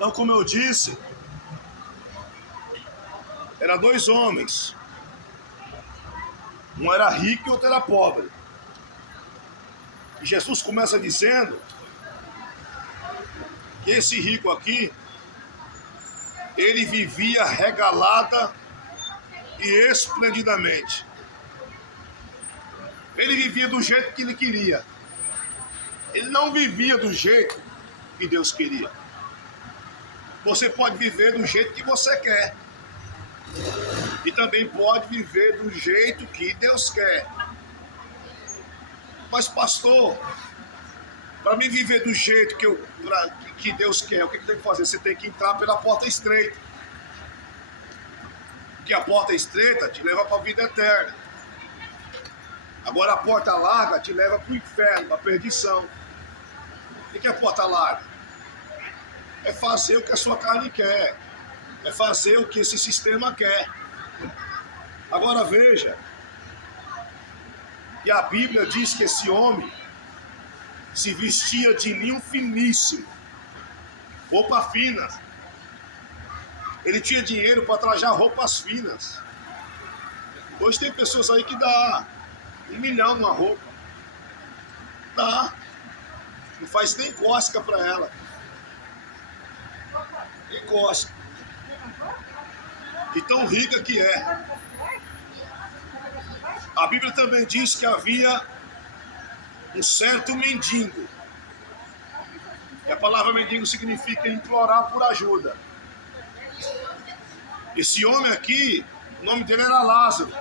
Então, como eu disse, eram dois homens. Um era rico e outro era pobre. E Jesus começa dizendo que esse rico aqui, ele vivia regalada e esplendidamente. Ele vivia do jeito que ele queria. Ele não vivia do jeito que Deus queria. Você pode viver do jeito que você quer. E também pode viver do jeito que Deus quer. Mas, pastor, para mim viver do jeito que Deus quer, o que tem que fazer? Você tem que entrar pela porta estreita. Porque a porta estreita te leva para a vida eterna. Agora a porta larga te leva para o inferno, para a perdição. O que é a porta larga? É fazer o que a sua carne quer. É fazer o que esse sistema quer. Agora veja, que a Bíblia diz que esse homem se vestia de linho finíssimo, roupa fina. Ele tinha dinheiro para trajar roupas finas. Hoje tem pessoas aí que dá 1 milhão numa roupa. Dá. Não faz nem cócega para ela. Nem cócega. De tão rica que é. A Bíblia também diz que havia um certo mendigo. E a palavra mendigo significa implorar por ajuda. Esse homem aqui, o nome dele era Lázaro.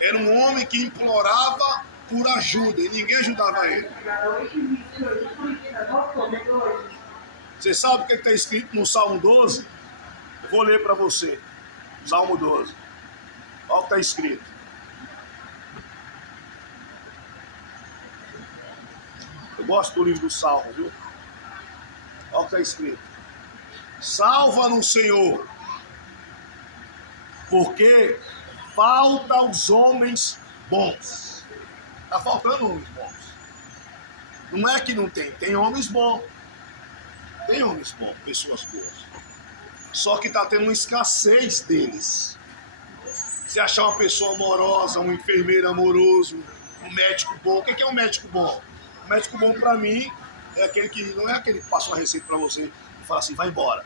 Era um homem que implorava por ajuda e ninguém ajudava ele. Você sabe o que está escrito no Salmo 12? Eu vou ler para você. Salmo 12. Olha o que está escrito. Eu gosto do livro do Salmo, viu? Olha o que está escrito. Salva-nos, Senhor, porque falta aos homens bons. Está faltando homens bons. Não é que não tem, tem homens bons. Tem homens bons, pessoas boas. Só que está tendo uma escassez deles. Se achar uma pessoa amorosa, um enfermeiro amoroso, um médico bom. O que é um médico bom? Um médico bom para mim é aquele que não é aquele que passa uma receita para você e fala assim, vai embora.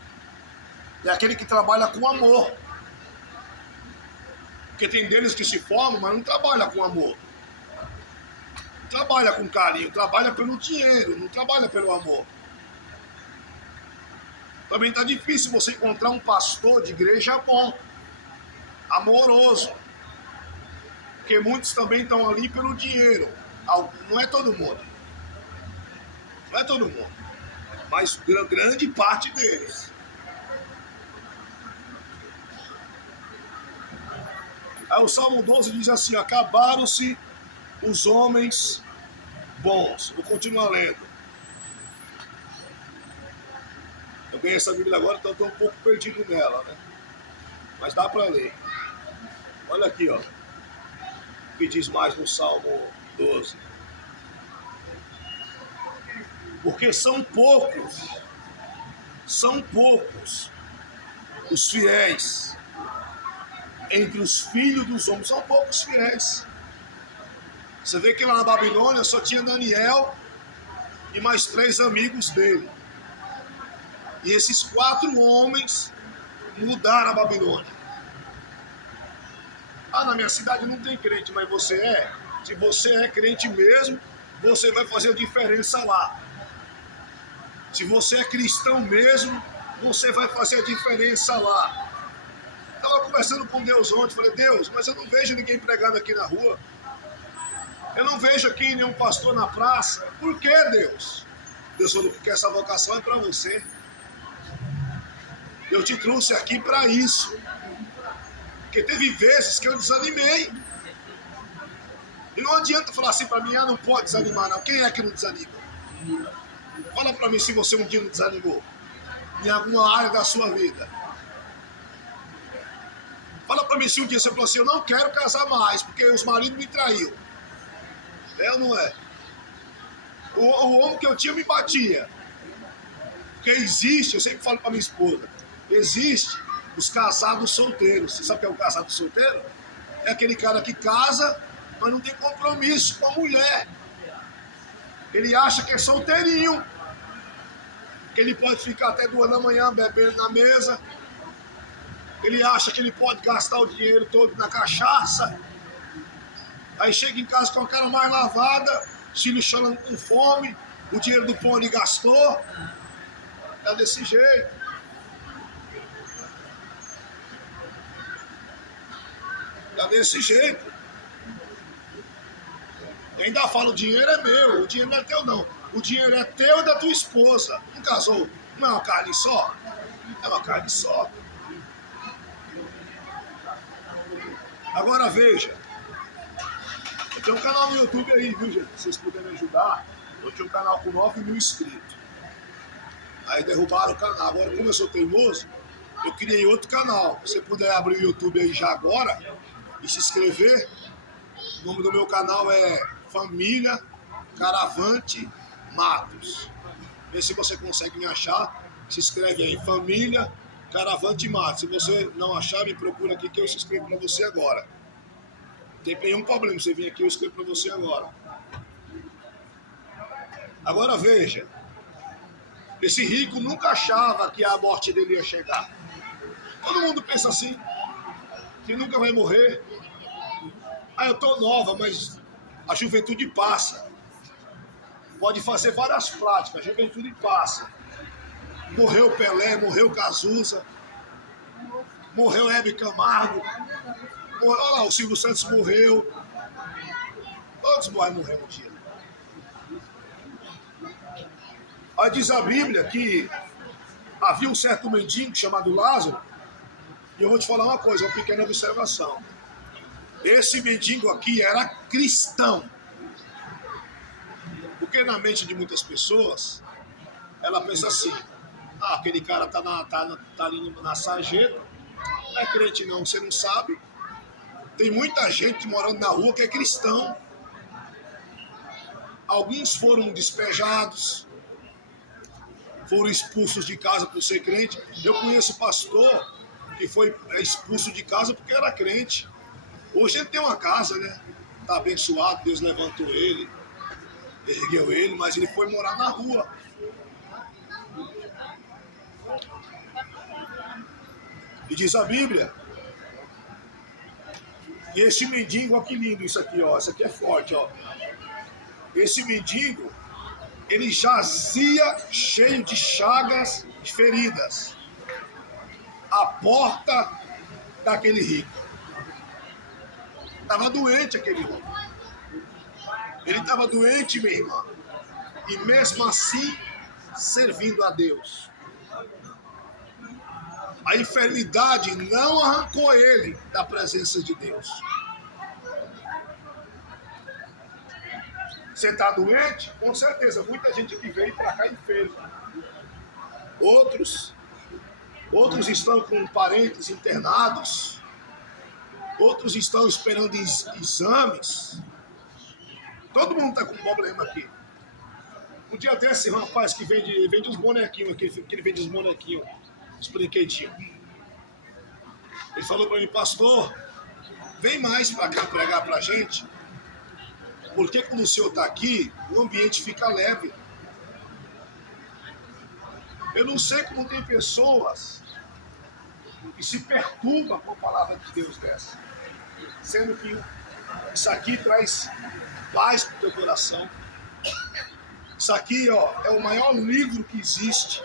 É aquele que trabalha com amor. Porque tem deles que se formam, mas não trabalha com amor. Não trabalha com carinho, trabalha pelo dinheiro, não trabalha pelo amor. Também está difícil você encontrar um pastor de igreja bom, amoroso. Porque muitos também estão ali pelo dinheiro. Não é todo mundo. Não é todo mundo. Mas grande parte deles. Aí o Salmo 12 diz assim, acabaram-se os homens bons. Vou continuar lendo. Eu ganhei essa Bíblia agora, então estou um pouco perdido nela, né? Mas dá para ler. Olha aqui, ó. O que diz mais no Salmo 12. Porque são poucos os fiéis entre os filhos dos homens. São poucos fiéis. Você vê que lá na Babilônia só tinha Daniel e mais 3 amigos dele. E esses 4 homens mudaram a Babilônia. Ah, na minha cidade não tem crente, mas você é? Se você é crente mesmo, você vai fazer a diferença lá. Se você é cristão mesmo, você vai fazer a diferença lá. Estava conversando com Deus ontem, falei, Deus, mas eu não vejo ninguém pregando aqui na rua. Eu não vejo aqui nenhum pastor na praça. Por que, Deus? Deus falou que essa vocação é para você. Eu te trouxe aqui para isso. Porque teve vezes que eu desanimei. E não adianta falar assim para mim, não pode desanimar não. Quem é que não desanima? Fala para mim se você um dia não desanimou. Em alguma área da sua vida. Fala para mim se um dia você falou assim, eu não quero casar mais, porque os maridos me traíram. É ou não é? O homem que eu tinha me batia. Porque existe, eu sempre falo para minha esposa, existe os casados solteiros. Você sabe o que é o casado solteiro? É aquele cara que casa, mas não tem compromisso com a mulher. Ele acha que é solteirinho, que ele pode ficar até 2 da manhã bebendo na mesa. Ele acha que ele pode gastar o dinheiro todo na cachaça. Aí chega em casa com a cara mais lavada, os filhos chorando com fome, o dinheiro do pão ele gastou. É desse jeito. É desse jeito. E ainda fala, o dinheiro é meu, o dinheiro não é teu não. O dinheiro é teu e da tua esposa. Não casou? Não é uma carne só? É uma carne só. Agora veja, eu tenho um canal no YouTube aí, viu, gente? Se vocês puderem ajudar, eu tenho um canal com 9 mil inscritos. Aí derrubaram o canal. Agora, como eu sou teimoso, eu criei outro canal. Se você puder abrir o YouTube aí já agora e se inscrever, o nome do meu canal é Família Caravante Matos. Vê se você consegue me achar. Se inscreve aí, Família Caravante Matos. Se você não achar, me procura aqui que eu se inscrevo para você agora. Não tem nenhum problema, você vir aqui, eu escrevo para você agora. Agora veja, esse rico nunca achava que a morte dele ia chegar. Todo mundo pensa assim, que nunca vai morrer. Ah, eu tô nova, mas a juventude passa. Pode fazer várias práticas, a juventude passa. Morreu Pelé, morreu Cazuza, morreu Hebe Camargo, olha lá, o Silvio Santos morreu. Todos morreram um dia. Aí diz a Bíblia que havia um certo mendigo chamado Lázaro, e eu vou te falar uma coisa, uma pequena observação. Esse mendigo aqui era cristão. Porque na mente de muitas pessoas, ela pensa assim, ah, aquele cara tá ali na sarjeta, não é crente não, você não sabe. Tem muita gente morando na rua que é cristão. Alguns foram despejados, foram expulsos de casa por ser crente. Eu conheço pastor que foi expulso de casa porque era crente. Hoje ele tem uma casa, né? Tá abençoado, Deus levantou ele, ergueu ele, mas ele foi morar na rua. E diz a Bíblia que esse mendigo, ó que lindo isso aqui, ó. Isso aqui é forte, ó. Esse mendigo, ele jazia cheio de chagas e feridas à porta daquele rico. Estava doente aquele homem. Ele estava doente, minha irmã. E mesmo assim, servindo a Deus. A enfermidade não arrancou ele da presença de Deus. Você está doente? Com certeza, muita gente que veio para cá enferma. Outros estão com parentes internados. Outros estão esperando exames. Todo mundo está com problema aqui. Um dia desse, um rapaz que vende uns bonequinhos aqui, que ele vende uns bonequinhos, uns brinquedinhos. Ele falou para mim, pastor, vem mais para cá pregar para a gente, porque quando o senhor está aqui, o ambiente fica leve. Eu não sei como tem pessoas que se perturbam com a palavra de Deus dessa, sendo que isso aqui traz paz para o teu coração. Isso aqui, ó, é o maior livro que existe.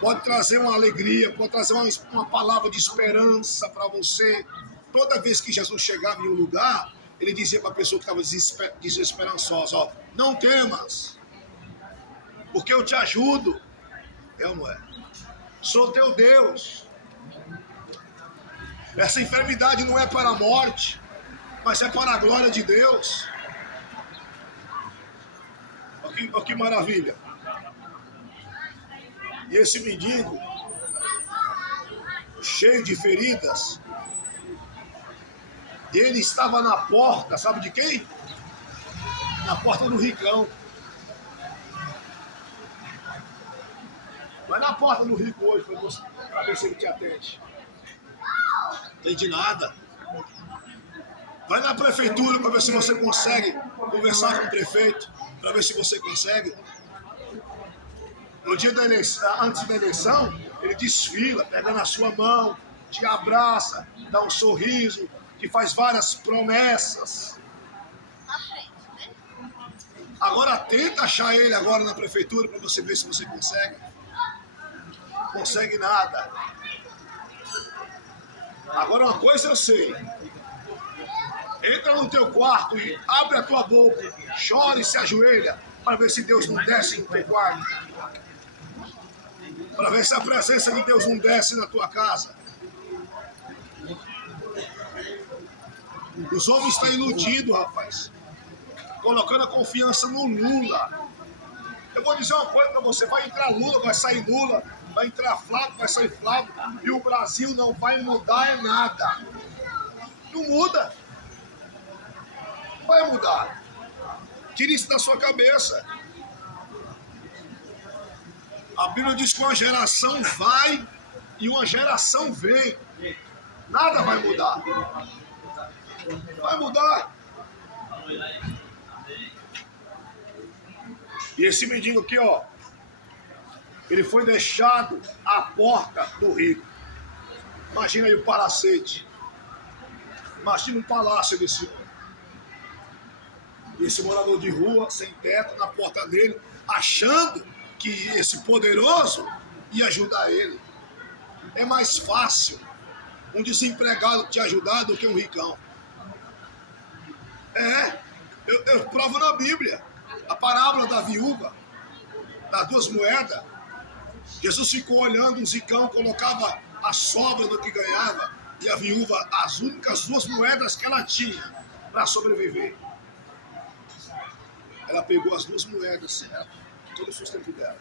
Pode trazer uma alegria, pode trazer uma palavra de esperança para você. Toda vez que Jesus chegava em um lugar, ele dizia para a pessoa que estava desesperançosa, ó, não temas, porque eu te ajudo. Eu não é. Sou teu Deus. Essa enfermidade não é para a morte, mas é para a glória de Deus. Olha que maravilha. E esse mendigo, cheio de feridas, ele estava na porta, sabe de quem? Na porta do ricão. Vai na porta do rico hoje para ver se ele te atende. Não entende nada. Vai na prefeitura para ver se você consegue conversar com o prefeito, para ver se você consegue. No dia da eleição, antes da eleição, ele desfila, pega na sua mão, te abraça, dá um sorriso, te faz várias promessas. Agora tenta achar ele agora na prefeitura para você ver se você consegue. Não consegue nada. Agora uma coisa eu sei. Entra no teu quarto e abre a tua boca, chora e se ajoelha para ver se Deus não desce no teu quarto. Para ver se a presença de Deus não desce na tua casa. Os homens estão iludidos, rapaz. Colocando a confiança no Lula. Eu vou dizer uma coisa para você. Vai entrar Lula, vai sair Lula. Vai entrar Flávio, vai sair Flávio. E o Brasil não vai mudar nada. Não muda. Não vai mudar. Tira isso da sua cabeça. A Bíblia diz que uma geração vai e uma geração vem. Nada vai mudar. Vai mudar. E esse mendigo aqui, ó, ele foi deixado à porta do rico. Imagina aí o palacete. Imagina um palácio desse homem. Esse morador de rua, sem teto, na porta dele, achando que esse poderoso ia ajudar ele. É mais fácil um desempregado te ajudar do que um ricão. Eu provo na Bíblia. A parábola da viúva, das duas moedas. Jesus ficou olhando um zicão, colocava a sobra do que ganhava, e a viúva, as únicas duas moedas que ela tinha para sobreviver. Ela pegou as duas moedas, certo? Todo o sustento dela,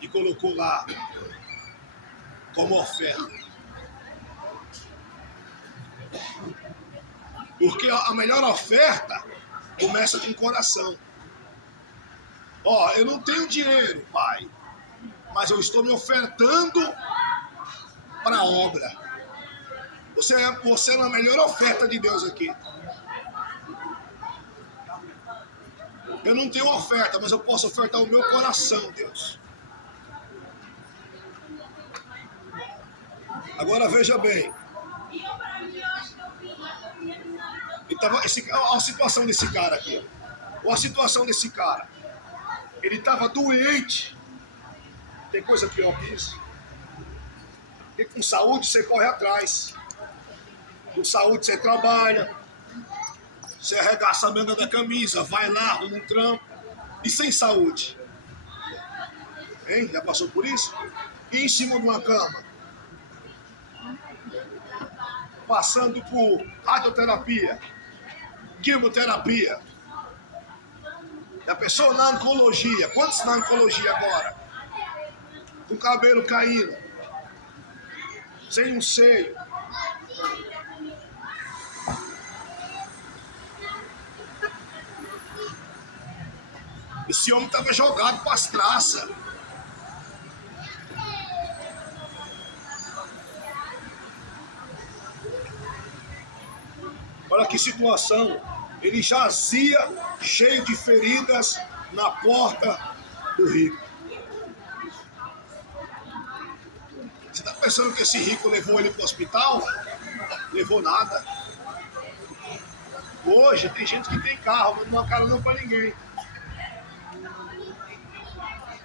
e colocou lá como oferta. Porque a melhor oferta começa com o coração. Ó, eu não tenho dinheiro, pai, mas eu estou me ofertando para a obra. Você é a melhor oferta de Deus aqui. Eu não tenho oferta, mas eu posso ofertar o meu coração, Deus. Agora veja bem. Olha a situação desse cara aqui. Olha a situação desse cara. Ele estava doente. Tem coisa pior que isso? E com saúde você corre atrás. Com saúde você trabalha. Você arregaça a manga da camisa, vai lá, arruma um trampo. E sem saúde? Hein? Já passou por isso? E em cima de uma cama? Passando por radioterapia, quimioterapia. Já pensou na oncologia? Quantos na oncologia agora? Com o cabelo caindo. Sem um seio. Esse homem estava jogado para as traças. Olha que situação. Ele jazia cheio de feridas na porta do rico. Você está pensando que esse rico levou ele para o hospital? Levou nada. Hoje tem gente que tem carro, mas não dá cara não para ninguém.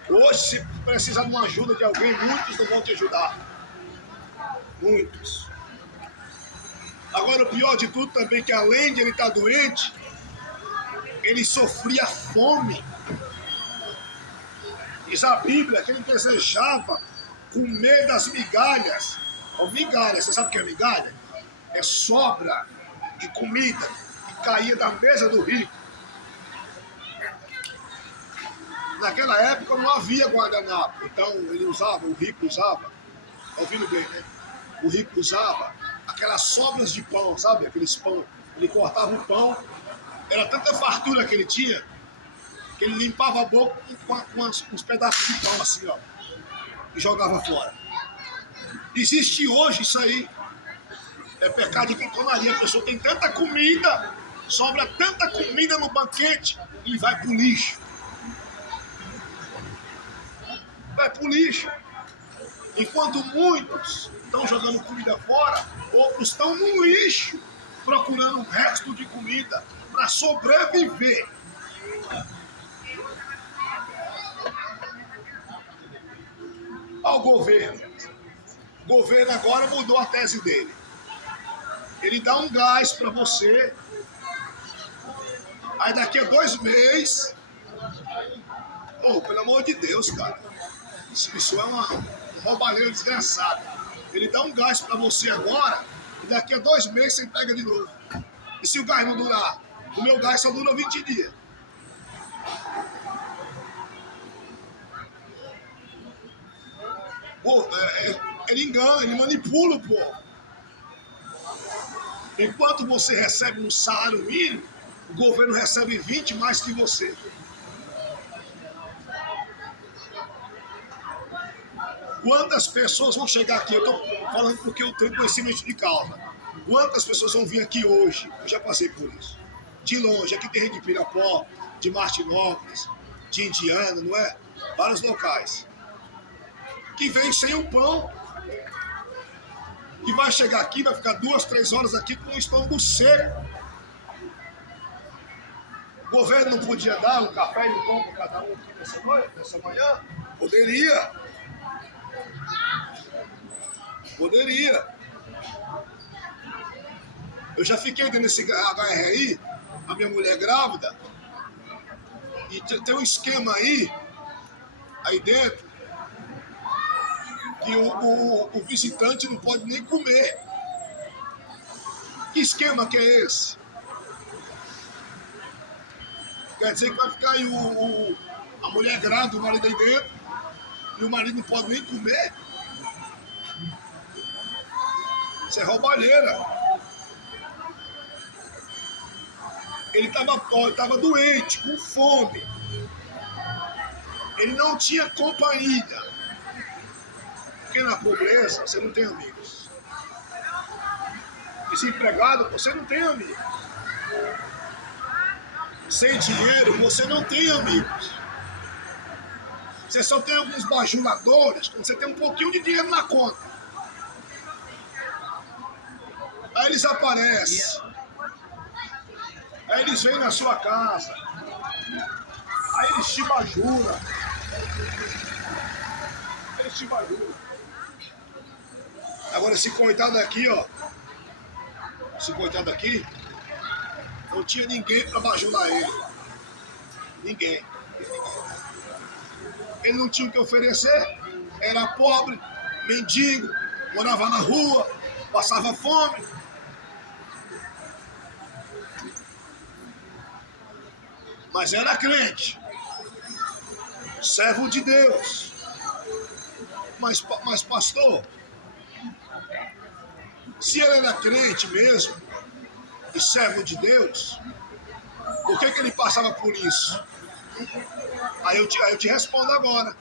Hoje, se precisar de uma ajuda de alguém, muitos não vão te ajudar. Muitos. Agora, o pior de tudo também é que, além de ele estar doente, ele sofria fome. Diz a Bíblia que ele desejava comer das migalhas. Ó, migalha, você sabe o que é migalha? É sobra de comida que caía da mesa do rico. Naquela época não havia guardanapo, então ele usava, o rico usava, tá ouvindo bem, né? O rico usava aquelas sobras de pão, sabe? Aqueles pão, ele cortava o pão, era tanta fartura que ele tinha, que ele limpava a boca com uns pedaços de pão assim, ó. e jogava fora. Existe hoje isso aí. É pecado de cantonaria. A pessoa tem tanta comida, sobra tanta comida no banquete e vai pro lixo. Vai pro lixo. Enquanto muitos estão jogando comida fora, outros estão no lixo procurando o resto de comida para sobreviver. Ao governo. O governo agora mudou a tese dele. Ele dá um gás para você, aí daqui a 2 meses, pelo amor de Deus, cara, isso é um roubalheiro desgraçado. Ele dá um gás para você agora, e daqui a 2 meses você pega de novo. E se o gás não durar? O meu gás só dura 20 dias. Ele engana, ele manipula o povo. Enquanto você recebe um salário mínimo, o governo recebe 20 mais que você. Quantas pessoas vão chegar aqui? Eu estou falando porque eu tenho conhecimento de causa. Quantas pessoas vão vir aqui hoje? Eu já passei por isso. De longe, aqui tem gente de Pirapó, de Martinópolis, de Indiana, não é? Vários locais. Que vem sem o pão. Que vai chegar aqui, vai ficar 2, 3 horas aqui com o estômago seco. O governo não podia dar um café e um pão para cada um aqui nessa manhã? Poderia. Poderia. Eu já fiquei dentro desse HRI, a minha mulher grávida, e tem um esquema aí dentro, que o visitante não pode nem comer. Que esquema que é esse? Quer dizer que vai ficar aí a mulher grávida, o marido aí dentro, e o marido não pode nem comer? Isso é roubalheira. Ele estava doente, com fome. Ele não tinha companhia. Porque na pobreza você não tem amigos. Desempregado, você não tem amigos. Sem dinheiro, você não tem amigos. Você só tem alguns bajuladores quando você tem um pouquinho de dinheiro na conta. Aí eles aparecem. Aí eles vêm na sua casa. Aí eles te bajulam. Eles te bajulam. Agora esse coitado aqui, ó. Esse coitado aqui, não tinha ninguém para bajular ele. Ninguém. Ele não tinha o que oferecer. Era pobre, mendigo, morava na rua, passava fome. Mas era crente. Servo de Deus. Mas pastor, se ele era crente mesmo, e servo de Deus, por que ele passava por isso? Aí eu te respondo agora.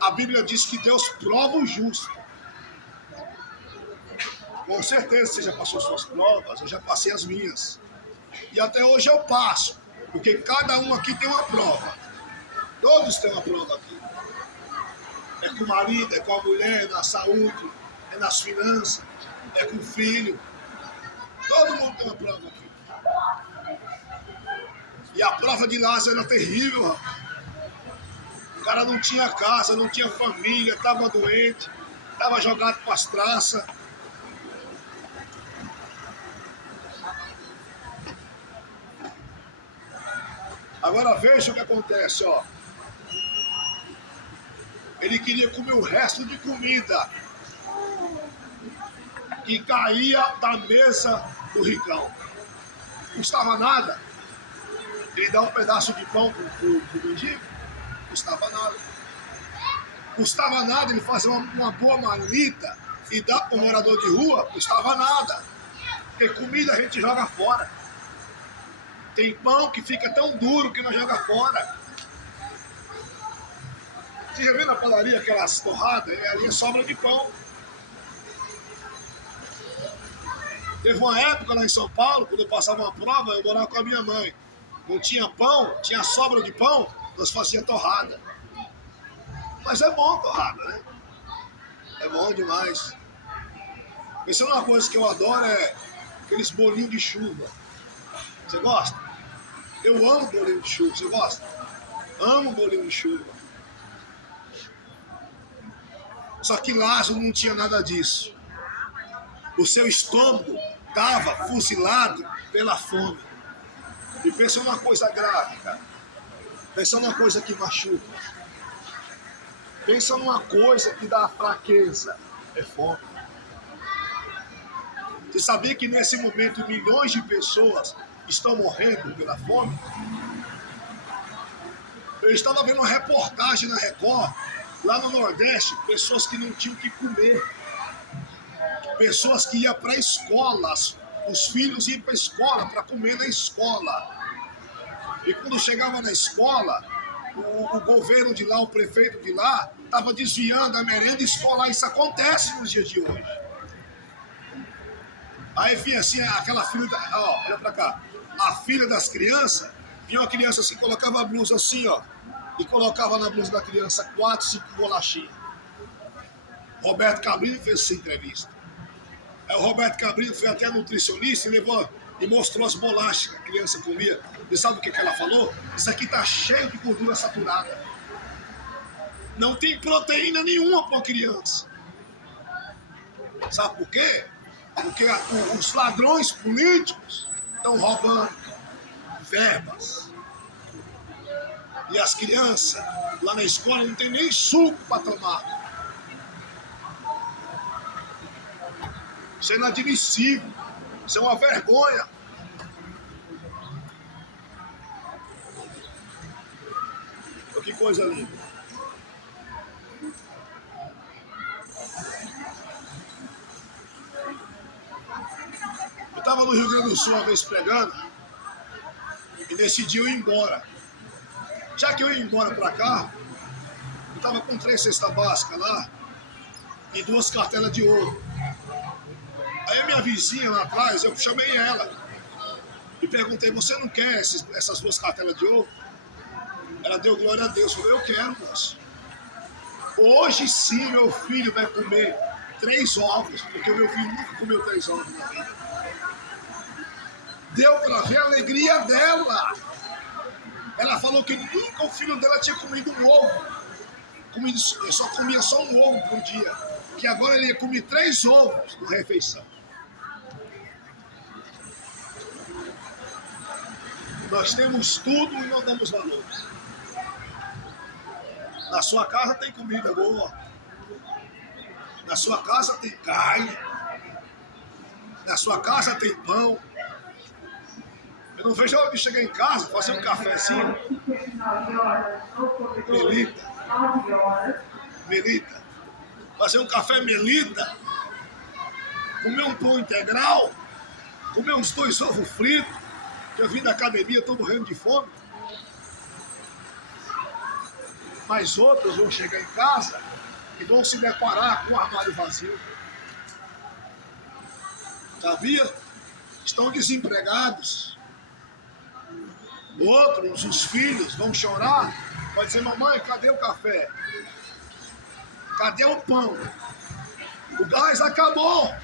A Bíblia diz que Deus prova o justo. Com certeza você já passou suas provas, eu já passei as minhas. E até hoje eu passo, porque cada um aqui tem uma prova. Todos têm uma prova aqui. É com o marido, é com a mulher, é na saúde, é nas finanças, é com o filho. Todo mundo tem uma prova aqui. E a prova de Lázaro era terrível, rapaz. O cara não tinha casa, não tinha família, estava doente, estava jogado para as traças. Agora veja o que acontece, ó. Ele queria comer o resto de comida que caía da mesa do ricão. Não custava nada. Ele dá um pedaço de pão pro mendigo. Não custava nada. Custava nada ele fazer uma boa marmita e dar para o morador de rua. Custava nada. Porque comida a gente joga fora. Tem pão que fica tão duro que nós joga fora. Você já vê na padaria aquelas torradas? Ali é sobra de pão. Teve uma época lá em São Paulo, quando eu passava uma prova, eu morava com a minha mãe. Não tinha pão, tinha sobra de pão, nós fazíamos torrada. Mas é bom torrada, né? É bom demais. Pensando uma coisa que eu adoro é aqueles bolinhos de chuva. Você gosta? Eu amo bolinho de chuva. Você gosta? Amo bolinho de chuva. Só que Lázaro não tinha nada disso. O seu estômago estava fuzilado pela fome. E pensa numa coisa grave, cara. Pensa numa coisa que machuca. Pensa numa coisa que dá fraqueza. É fome. Você sabia que nesse momento milhões de pessoas estão morrendo pela fome? Eu estava vendo uma reportagem na Record, lá no Nordeste, pessoas que não tinham o que comer. Pessoas que iam para a escola, os filhos iam para a escola para comer na escola. E quando chegava na escola, o governo de lá, o prefeito de lá, estava desviando a merenda escolar. Isso acontece nos dias de hoje. Aí vinha assim, aquela filha, ó, olha pra cá, a filha das crianças, vinha uma criança assim, colocava a blusa assim, ó, e colocava na blusa da criança 4, 5 bolachinhas. Roberto Cabrini fez essa entrevista. Aí o Roberto Cabrini foi até nutricionista e levou e mostrou as bolachas que a criança comia. E sabe o que ela falou? Isso aqui tá cheio de gordura saturada. Não tem proteína nenhuma para a criança. Sabe por quê? Porque os ladrões políticos estão roubando verbas. E as crianças lá na escola não tem nem suco para tomar. Isso é inadmissível. Isso é uma vergonha. Que coisa linda. Eu estava no Rio Grande do Sul uma vez pregando e decidi eu ir embora. Já que eu ia embora para cá, eu estava com 3 cestas básicas lá e 2 cartelas de ouro. Aí a minha vizinha lá atrás, eu chamei ela e perguntei, você não quer essas 2 cartelas de ouro? Ela deu glória a Deus, falou, eu quero, moço. Hoje sim meu filho vai comer 3 ovos, porque o meu filho nunca comeu 3 ovos na vida. Deu para ver a alegria dela. Ela falou que nunca o filho dela tinha comido um ovo. Comia só um ovo por dia. Que agora ele ia comer 3 ovos na refeição. Nós temos tudo e não damos valor. Na sua casa tem comida boa. Na sua casa tem carne. Na sua casa tem pão. Eu não vejo a hora de chegar em casa, fazer um cafezinho. Melita. Fazer um café melita. Comer um pão integral. Comer uns 2 ovos fritos. Que eu vim da academia, estou morrendo de fome. Mas outros vão chegar em casa e vão se deparar com o armário vazio. Sabia? Estão desempregados. Outros, os filhos, vão chorar. Vai dizer, mamãe, cadê o café? Cadê o pão? O gás acabou.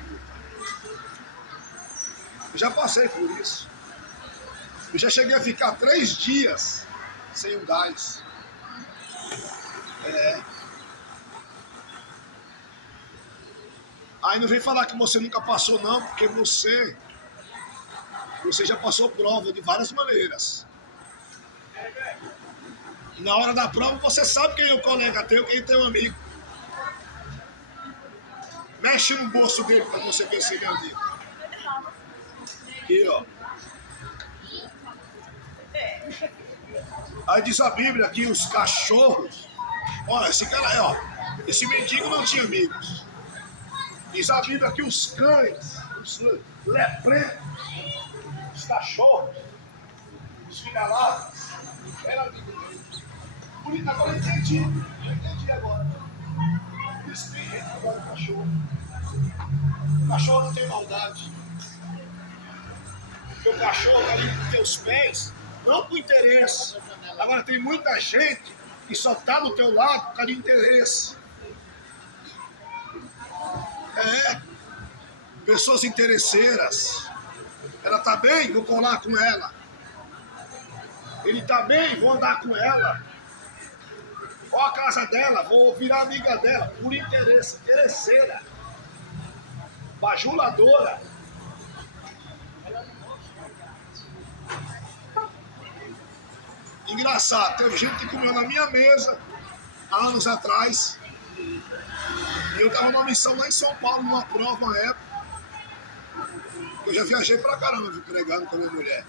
Eu já passei por isso. Eu já cheguei a ficar 3 dias sem o gás. Aí não vem falar que você nunca passou, não, porque você já passou prova de várias maneiras. E na hora da prova você sabe quem é o colega teu, quem é teu amigo. Mexe no bolso dele para você ver se ele é amigo. Aqui, ó. Aí diz a Bíblia que os cachorros... Olha, esse cara, ó, esse mendigo não tinha amigos. Diz a Bíblia que os cães, os leprentos, os cachorros, os vira-latas, eram amigos dele. Agora eu entendi. Eu entendi agora. Espírito agora o cachorro. O cachorro não tem maldade. Porque o cachorro ali com teus pés, não por interesse. Agora tem muita gente que só está do teu lado por causa de interesse. Pessoas interesseiras. Ela tá bem, vou colar com ela. Ele tá bem, vou andar com ela. Ó a casa dela, vou virar amiga dela. Por interesse, interesseira. Bajuladora. Engraçado, teve gente que comeu na minha mesa há anos atrás. E eu estava numa missão lá em São Paulo, numa prova, uma época. Eu já viajei pra caramba, fui pregando com a minha mulher.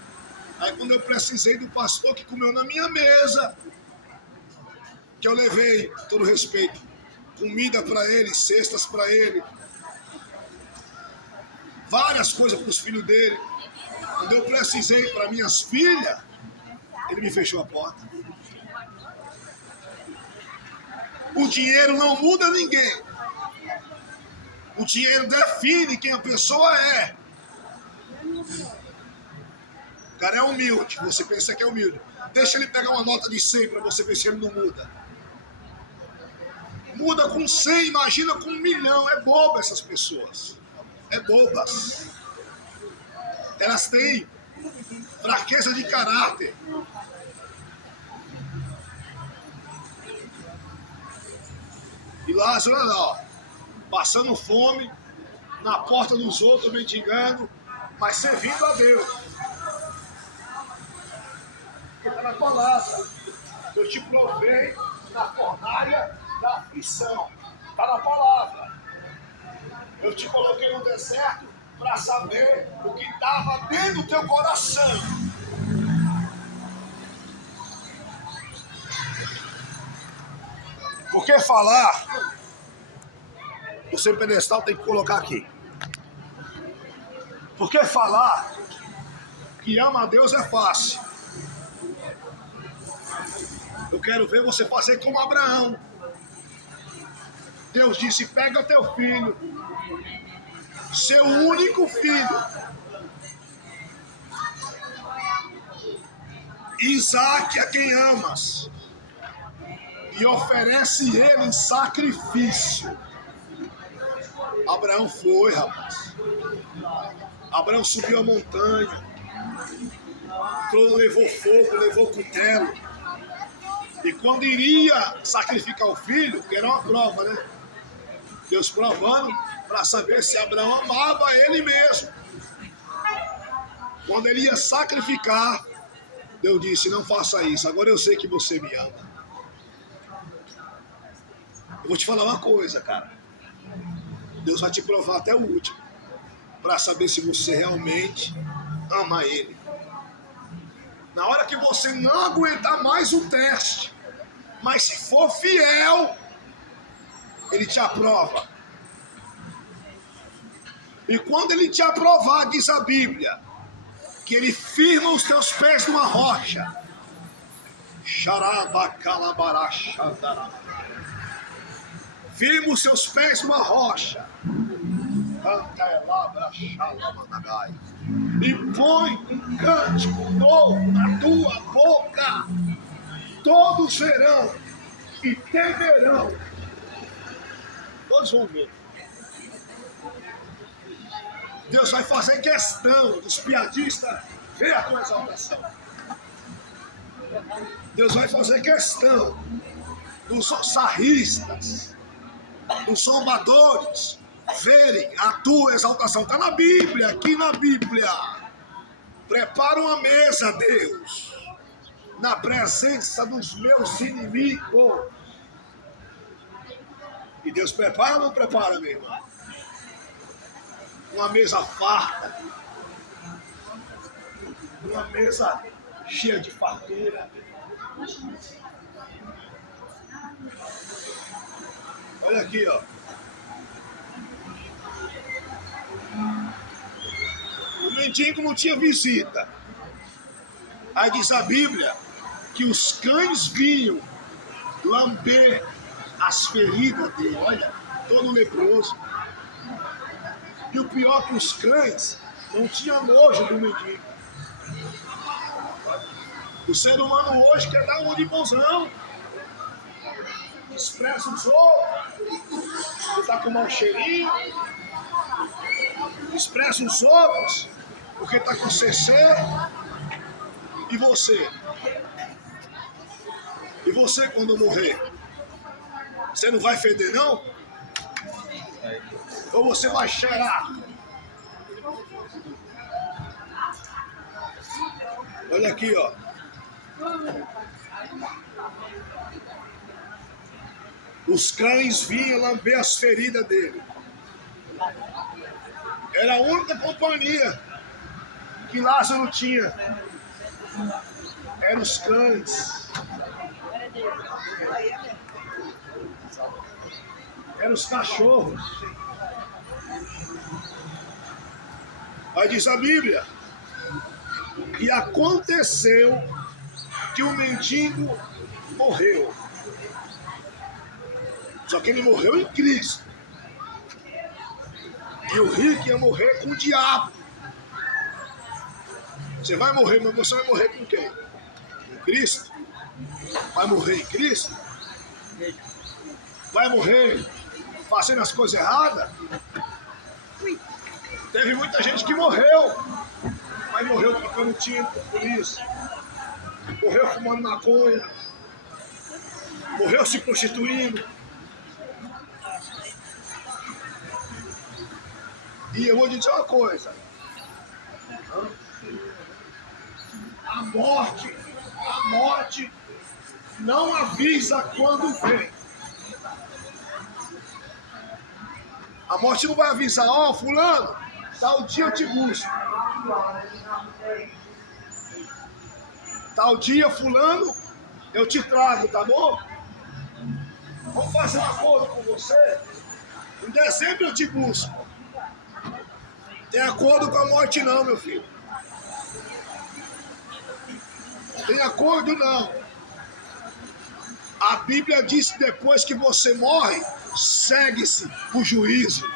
Aí quando eu precisei do pastor que comeu na minha mesa, que eu levei, com todo respeito, comida pra ele, cestas pra ele, várias coisas pros filhos dele. Quando eu precisei para minhas filhas, ele me fechou a porta. O dinheiro não muda ninguém. O dinheiro define quem a pessoa é. O cara é humilde, você pensa que é humilde. Deixa ele pegar uma nota de 100 para você ver se ele não muda. Muda com 100, imagina com 1 milhão. É boba essas pessoas. É bobas. Elas têm fraqueza de caráter. E Lázaro, olha lá, ó, passando fome, na porta dos outros, mendigando, mas servindo a Deus. Porque está na palavra. Eu te provei na fornalha da aflição. Está na palavra. Eu te coloquei no deserto para saber o que estava dentro do teu coração. Porque falar, o seu pedestal tem que colocar aqui. Porque falar que ama a Deus é fácil. Eu quero ver você fazer como Abraão. Deus disse, pega teu filho, seu único filho, Isaque, a quem amas, e oferece ele em sacrifício. Abraão foi, rapaz. Abraão subiu a montanha, levou fogo, levou cutelo. E quando iria sacrificar o filho, que era uma prova, né? Deus provando para saber se Abraão amava ele mesmo. Quando ele ia sacrificar, Deus disse, não faça isso, agora eu sei que você me ama. Eu vou te falar uma coisa, cara. Deus vai te provar até o último, para saber se você realmente ama Ele. Na hora que você não aguentar mais o teste, mas se for fiel, Ele te aprova. E quando Ele te aprovar, diz a Bíblia, que Ele firma os teus pés numa rocha. Firma os seus pés numa rocha. E põe um cântico novo na tua boca. Todos verão e temerão. Todos vão ver. Deus vai fazer questão dos piadistas ver a tua exaltação. Deus vai fazer questão dos sarristas, dos zombadores, verem a tua exaltação. Está na Bíblia, aqui na Bíblia. Prepara uma mesa, Deus, na presença dos meus inimigos. E Deus prepara ou não prepara, meu irmão? Uma mesa farta, uma mesa cheia de fartura. Olha aqui, ó. O mendigo não tinha visita. Aí diz a Bíblia que os cães vinham lamber as feridas dele, olha, todo leproso. E o pior é que os cães não tinham nojo do mendigo. O ser humano hoje quer dar um de bonzão, expressa os outros, que tá com mau cheirinho, expressa os outros, porque tá com CC. E você? E você quando morrer? Você não vai feder não? Ou você vai cheirar? Olha aqui, ó. Os cães vinham lamber as feridas dele. Era a única companhia que Lázaro tinha. Eram os cães. Eram os cachorros. Aí diz a Bíblia que aconteceu que o mendigo morreu. Só que ele morreu em Cristo. E o rico ia morrer com o diabo. Você vai morrer, mas você vai morrer com quem? Com Cristo? Vai morrer em Cristo? Vai morrer fazendo as coisas erradas? Teve muita gente que morreu, mas morreu trocando tiro por isso. Morreu fumando maconha. Morreu se prostituindo. E eu vou te dizer uma coisa. A morte não avisa quando vem. A morte não vai avisar, ó, fulano, tal dia eu te busco. Tal dia, fulano, eu te trago, tá bom? Vamos fazer um acordo com você. Em dezembro eu te busco. Tem acordo com a morte não, meu filho. Tem acordo não. A Bíblia diz que depois que você morre, segue-se o juízo.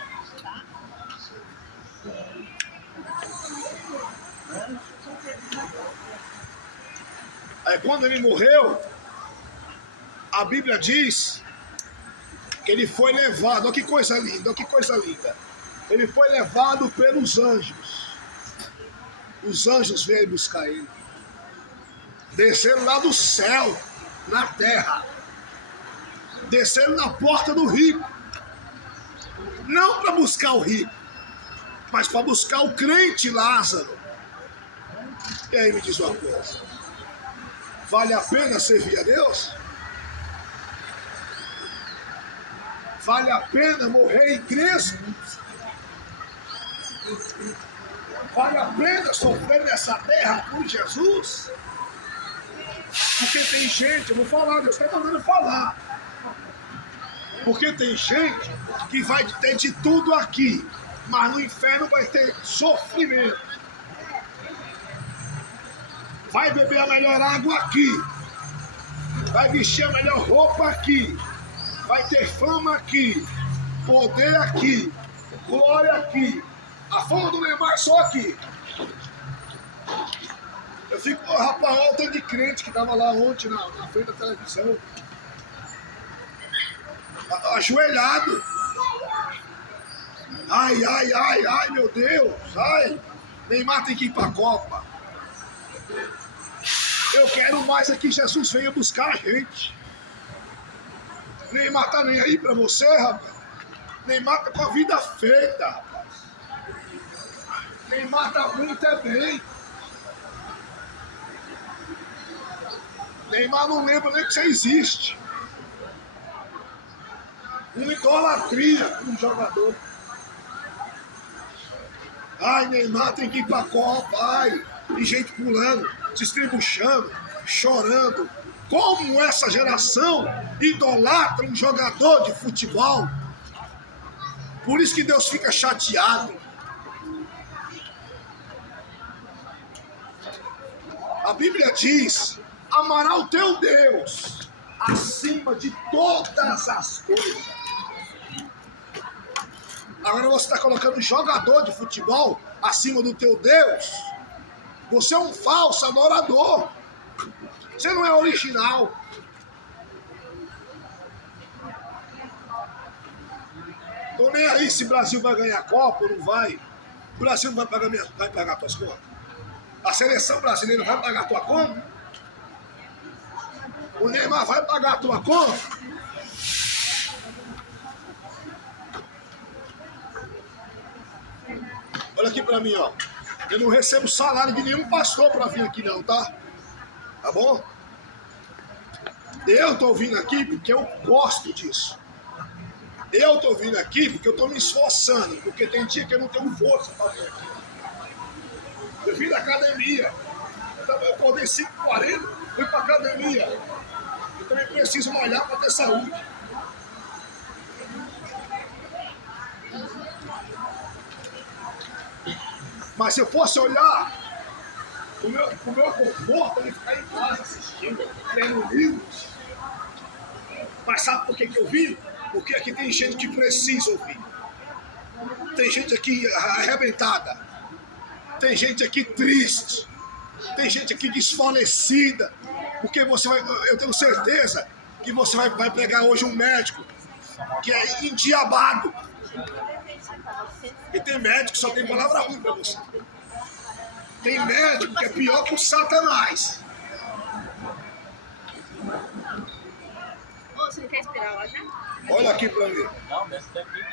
Aí quando ele morreu, a Bíblia diz que ele foi levado, olha que coisa linda, olha que coisa linda. Ele foi levado pelos anjos. Os anjos vieram buscar ele. Desceram lá do céu, na terra. Desceram na porta do rico. Não para buscar o rico, mas para buscar o crente Lázaro. E aí me diz uma coisa. Vale a pena servir a Deus? Vale a pena morrer em Cristo? Vale a pena sofrer nessa terra por Jesus? Porque tem gente, eu vou falar, Deus está mandando falar. Porque tem gente que vai ter de tudo aqui, mas no inferno vai ter sofrimento. Vai beber a melhor água aqui. Vai vestir a melhor roupa aqui. Vai ter fama aqui. Poder aqui. Glória aqui. A fama do Neymar só aqui. Eu fico, rapaz, olha o tanto de crente que tava lá ontem na frente da televisão. Ajoelhado. Ai, ai, ai, ai, meu Deus. Ai. Neymar tem que ir pra Copa. Eu quero mais é que Jesus venha buscar a gente. Neymar tá nem aí pra você, rapaz. Neymar tá com a vida feita, rapaz. Neymar tá muito bem. Neymar não lembra nem que você existe. Uma idolatria com jogador. Ai, Neymar tem que ir pra Copa. Ai, e gente pulando, se estribuchando, chorando. Como essa geração idolatra um jogador de futebol? Por isso que Deus fica chateado. A Bíblia diz: amará o teu Deus acima de todas as coisas. Agora você está colocando um jogador de futebol acima do teu Deus. Você é um falso adorador. Você não é original. Tô nem aí se o Brasil vai ganhar a Copa ou não vai. O Brasil não vai pagar tuas contas. A seleção brasileira vai pagar a tua conta. O Neymar vai pagar a tua conta. Olha aqui pra mim, ó. Eu não recebo salário de nenhum pastor pra vir aqui não, tá? Tá bom? Eu tô vindo aqui porque eu gosto disso. Eu tô vindo aqui porque eu tô me esforçando, porque tem dia que eu não tenho força pra vir aqui. Eu vim da academia. Eu acordei 5h40, fui pra academia. Eu também preciso malhar pra ter saúde. Mas se eu fosse olhar o meu conforto, eu ia ficar em casa assistindo, lendo livros. Mas sabe por que eu vim? Porque aqui tem gente que precisa ouvir. Tem gente aqui arrebentada. Tem gente aqui triste. Tem gente aqui desfalecida. Porque você vai, eu tenho certeza que você vai pegar hoje um médico que é endiabado. E tem médico que só tem palavra ruim pra você. Tem médico que é pior que o Satanás. Ô, você não quer esperar lá já? Olha aqui pra mim. Não, desce daqui.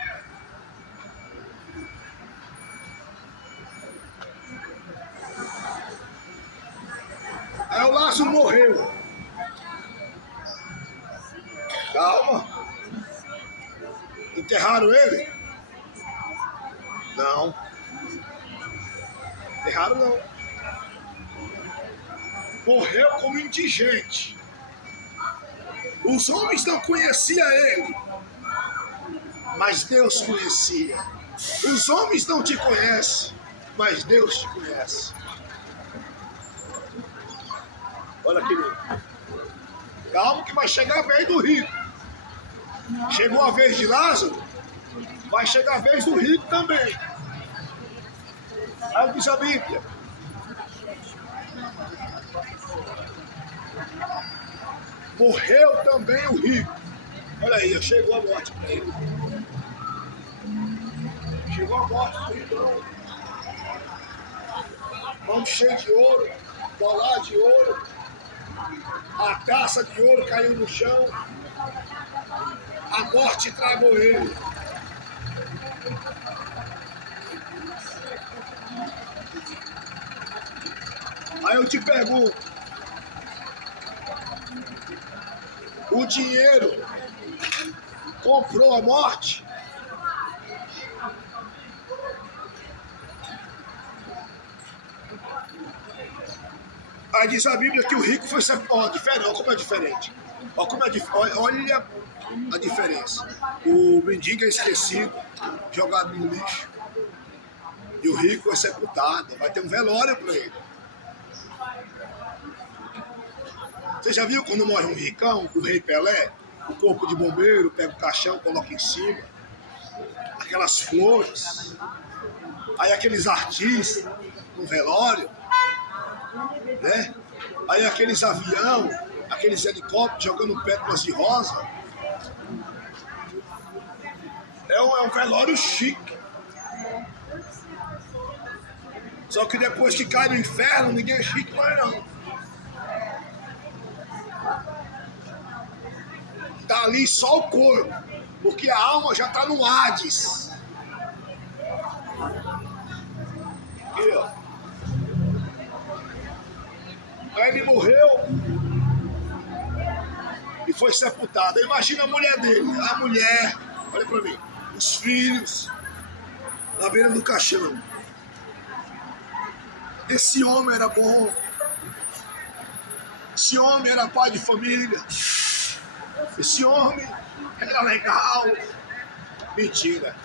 Aí o Lázaro morreu. Calma. Enterraram ele? Não. Enterraram não. Morreu como indigente. Os homens não conheciam ele, mas Deus conhecia. Os homens não te conhecem, mas Deus te conhece. Olha aqui, meu. Calma que vai chegar a vez do rico. Chegou a vez de Lázaro, vai chegar a vez do rico também. Aí diz a Bíblia. Morreu também o rico. Olha aí, chegou a morte para ele. Chegou a morte para ele. Mão cheia de ouro, colar de ouro, a taça de ouro caiu no chão. A morte tragou ele. Aí eu te pergunto, o dinheiro comprou a morte? Aí diz a Bíblia que o rico foi sepultado. Diferente, olha como é diferente. Olha a diferença. O mendigo é esquecido, jogado no lixo. E o rico é sepultado. Vai ter um velório para ele. Você já viu quando morre um ricão, o Rei Pelé? O corpo de bombeiro, pega o caixão, coloca em cima. Aquelas flores. Aí aqueles artistas no velório. Né? Aí aqueles avião, aqueles helicópteros jogando pétalas de rosa. É um velório chique. Só que depois que cai no inferno, ninguém é chique mais não. Tá ali só o corpo, porque a alma já tá no Hades. Aqui, ó. Aí ele morreu e foi sepultado. Imagina a mulher dele, a mulher, olha pra mim, os filhos, na beira do caixão. Esse homem era bom, esse homem era pai de família, esse homem era legal. Mentira.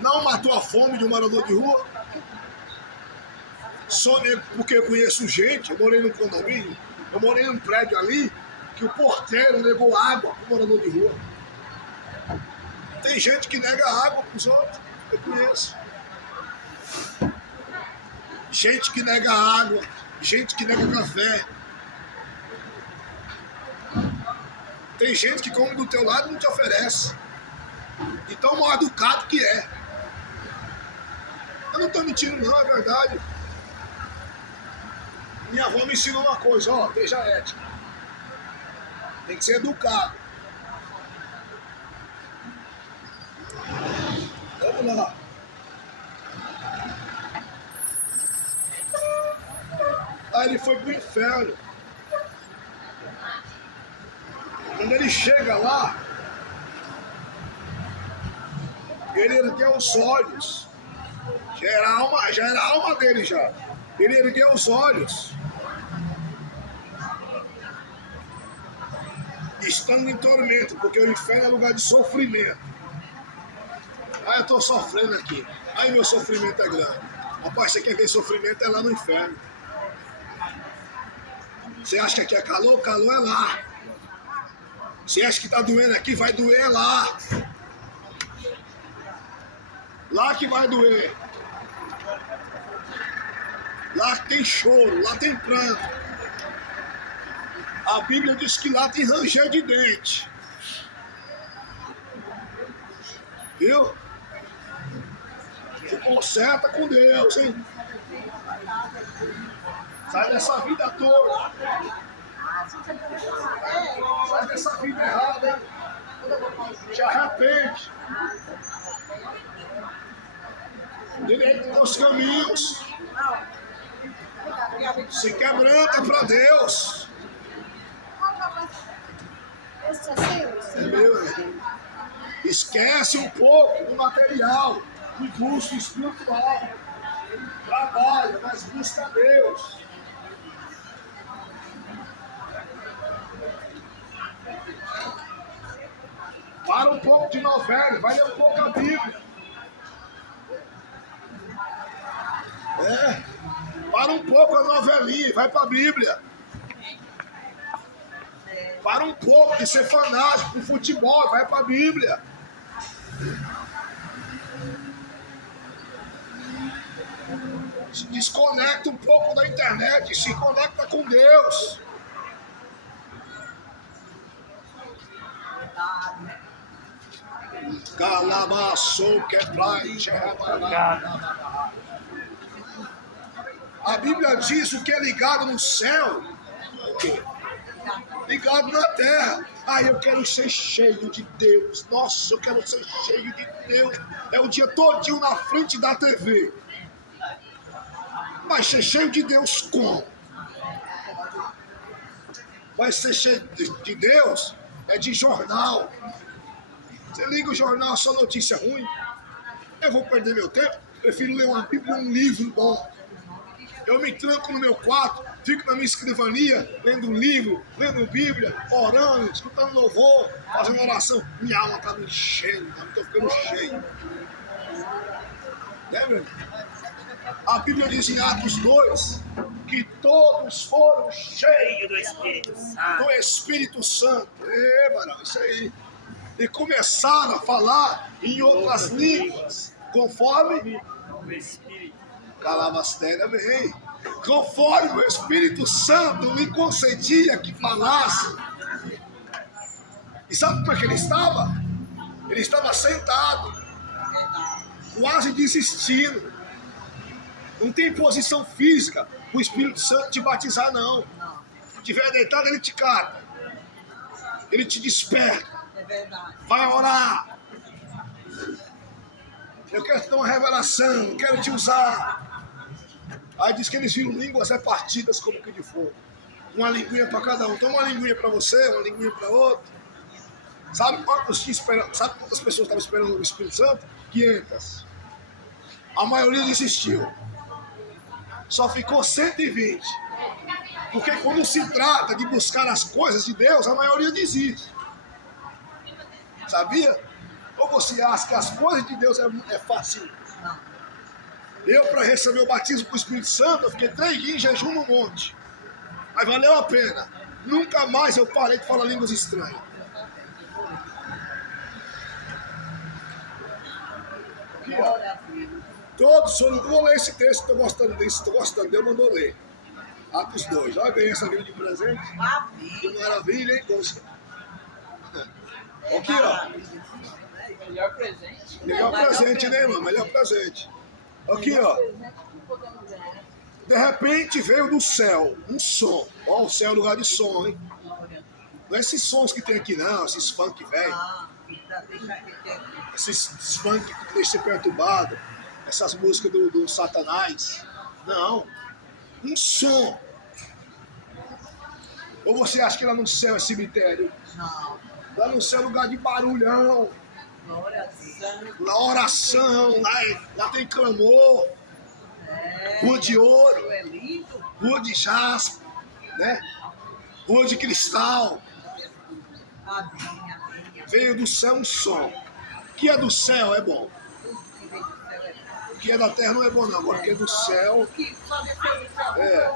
Não matou a fome de um morador de rua. Só porque eu conheço gente, eu morei num condomínio, eu morei num prédio ali, que o porteiro negou água para o morador de rua. Tem gente que nega água para os outros, eu conheço. Gente que nega água, gente que nega café. Tem gente que come do teu lado e não te oferece. E tão mal educado que é. Eu não estou mentindo não, é verdade. Minha avó me ensinou uma coisa, ó, veja a ética. Tem que ser educado. Vamos lá. Aí ele foi pro inferno. Quando ele chega lá, ele ergueu os olhos. Já era a alma dele já. Ele ergueu os olhos. Estando em tormento, porque o inferno é lugar de sofrimento. Ah, eu estou sofrendo aqui. Aí meu sofrimento é grande. Rapaz, você quer ver sofrimento? É lá no inferno. Você acha que aqui é calor? Calor é lá. Você acha que está doendo aqui? Vai doer lá. Lá que vai doer. Lá tem choro, lá tem pranto. A Bíblia diz que lá tem ranger de dente. Viu? Se conserta com Deus, hein? Sai dessa vida toda. Sai dessa vida errada, hein? Te arrepende. Direita os caminhos. Se quebranta para Deus. É meu, esquece um pouco do material e busca o espiritual. Trabalha, mas busca a Deus. Para um pouco de novela, vai ler um pouco a Bíblia. Para um pouco a novelinha, vai para a Bíblia. Para um pouco de ser fanático com futebol, vai para a Bíblia. Se desconecta um pouco da internet, se conecta com Deus. A Bíblia diz o que é ligado no céu, ligado na terra. Ah, eu quero ser cheio de Deus. Nossa, eu quero ser cheio de Deus. É o dia todinho na frente da TV. Vai ser cheio de Deus como? Vai ser cheio de Deus? É de jornal. Você liga o jornal, só notícia ruim. Eu vou perder meu tempo. Prefiro ler uma Bíblia e um livro bom. Eu me tranco no meu quarto, fico na minha escrivania, lendo um livro, lendo Bíblia, orando, escutando louvor, fazendo oração. Minha alma está me enchendo, estou ficando cheio. Lembra? A Bíblia diz em Atos 2 que todos foram cheios do Espírito Santo. Do Espírito Santo. Mano, isso aí. E começaram a falar em outras línguas, conforme o Espírito. Calabastéria, amém. Conforme o Espírito Santo me concedia que falasse. E sabe como é que ele estava? Ele estava sentado, quase desistindo. Não tem posição física o Espírito Santo te batizar, não. Se tiver deitado, ele te cata. Ele te desperta. Vai orar. Eu quero te dar uma revelação, eu quero te usar. Aí diz que eles viram línguas repartidas como que de fogo. Uma linguinha para cada um. Então uma linguinha para você, uma linguinha para outro. Sabe quantas pessoas estavam esperando o Espírito Santo? 500. A maioria desistiu. Só ficou 120. Porque quando se trata de buscar as coisas de Deus, a maioria desiste. Sabia? Ou você acha que as coisas de Deus é fácil? Eu, para receber o batismo com o Espírito Santo, eu fiquei 3 dias em jejum no monte. Mas valeu a pena. Nunca mais eu parei de falar línguas estranhas. Aqui, ó. Todos, eu vou ler esse texto, estou gostando desse, estou gostando, Deus mandou ler. Atos 2. Olha bem essa vida de presente. Que maravilha, hein, moça? Aqui, ó. Melhor presente. Melhor presente, né, irmão? Melhor presente. Aqui, ó. De repente veio do céu um som. Ó, o céu é lugar de som, hein? Não é esses sons que tem aqui, não. Esses funk, velho. Esses funk que deixam você perturbado. Essas músicas do Satanás. Não. Um som. Ou você acha que lá no céu é cemitério? Não. Lá no céu é lugar de barulhão. Na oração. Lá tem clamor. Rua de ouro. Rua de jaspe. Né? Rua de cristal. Veio do céu um som. O que é do céu é bom. O que é da terra não é bom não. Agora o que é do céu. É.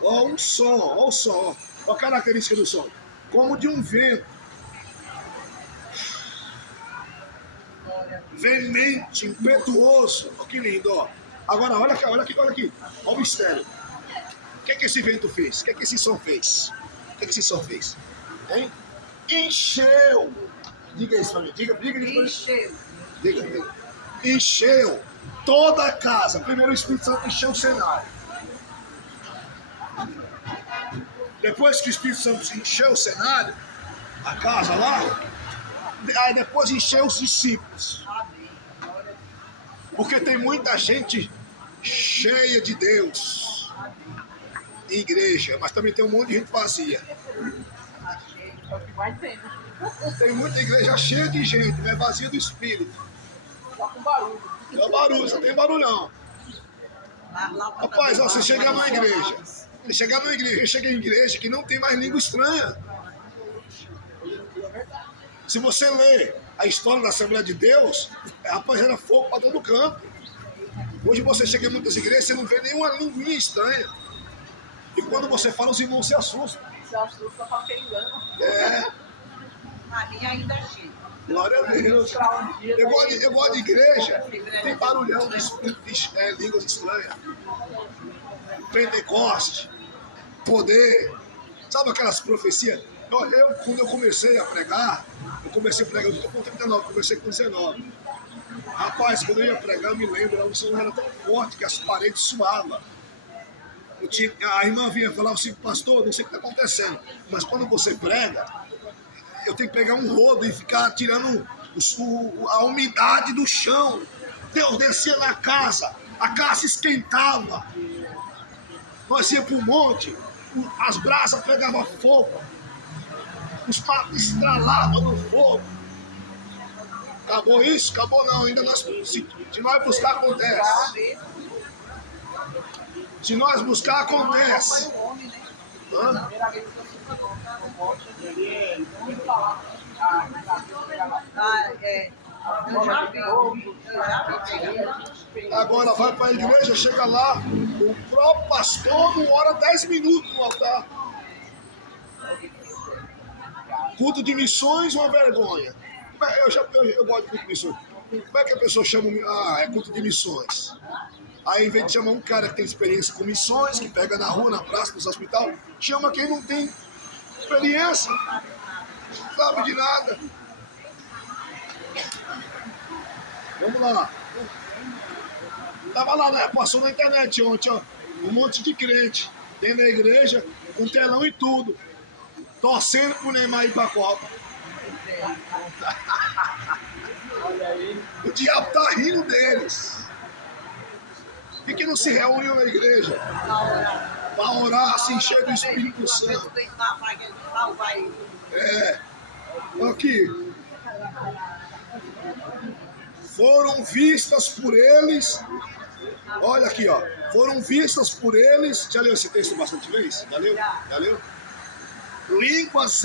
Ó um som, ó o som. Ó a característica do som. Como de um vento. Veemente, impetuoso. Ó que lindo, ó. Agora olha aqui, olha aqui, olha aqui. Ó o mistério. O que é que esse vento fez? O que é que esse som fez? O que é que esse som fez? Hein? Encheu. Diga isso pra mim. Diga isso pra mim. Encheu. Diga. Encheu toda a casa. Primeiro o Espírito Santo encheu o cenário. Depois que o Espírito Santo encheu o cenário, a casa lá, aí depois encheu os discípulos. Porque tem muita gente cheia de Deus em igreja, mas também tem um monte de gente vazia. É o que mais tem, né? Tem muita igreja cheia de gente, mas vazia do Espírito. Só com barulho. É barulho, só tem barulhão. Rapaz, ó, você chegar numa igreja, chega em igreja que não tem mais língua estranha. Se você ler a história da Assembleia de Deus, rapaz, era fogo para todo canto. Hoje você chega em muitas igrejas, você não vê nenhuma linguinha estranha. E quando você fala, os irmãos se assustam. Se assusta pra quem engana. É, A minha ainda chega. glória a Deus. Eu gosto de igreja, tem barulhão de línguas estranhas. Pentecoste, poder. Sabe aquelas profecias? Quando eu comecei a pregar, eu estou com 39, comecei com 19. Rapaz, quando eu ia pregar, eu me lembro, a unção era tão forte que as paredes suavam. A irmã vinha e falava assim, pastor, não sei o que está acontecendo, mas quando você prega, eu tenho que pegar um rodo e ficar tirando a umidade do chão. Deus descia na casa, a casa esquentava. Nós íamos para o monte, as brasas pegavam fogo, os papos estralavam no fogo. Acabou isso? Acabou não, ainda se nós buscar, acontece. Se nós buscar, acontece. Hã? Agora vai para a igreja, chega lá, o próprio pastor não ora 10 minutos no altar. Culto de missões, uma vergonha. Eu gosto de culto de missões. Como é que a pessoa chama? É culto de missões. Aí, em vez de chamar um cara que tem experiência com missões, que pega na rua, na praça, nos hospitais, chama quem não tem experiência, não sabe de nada. Vamos lá. Tava lá, né? Passou na internet ontem, ó. Um monte de crente dentro da igreja, com telão e tudo. Torcendo pro Neymar ir pra Copa. O diabo tá rindo deles. Por que não se reúnem na igreja? Para orar, se encher do Espírito Santo. É. Aqui. Foram vistas por eles. Olha aqui, ó. Foram vistas por eles. Já leu esse texto bastante vezes? Já leu? Já leu? Línguas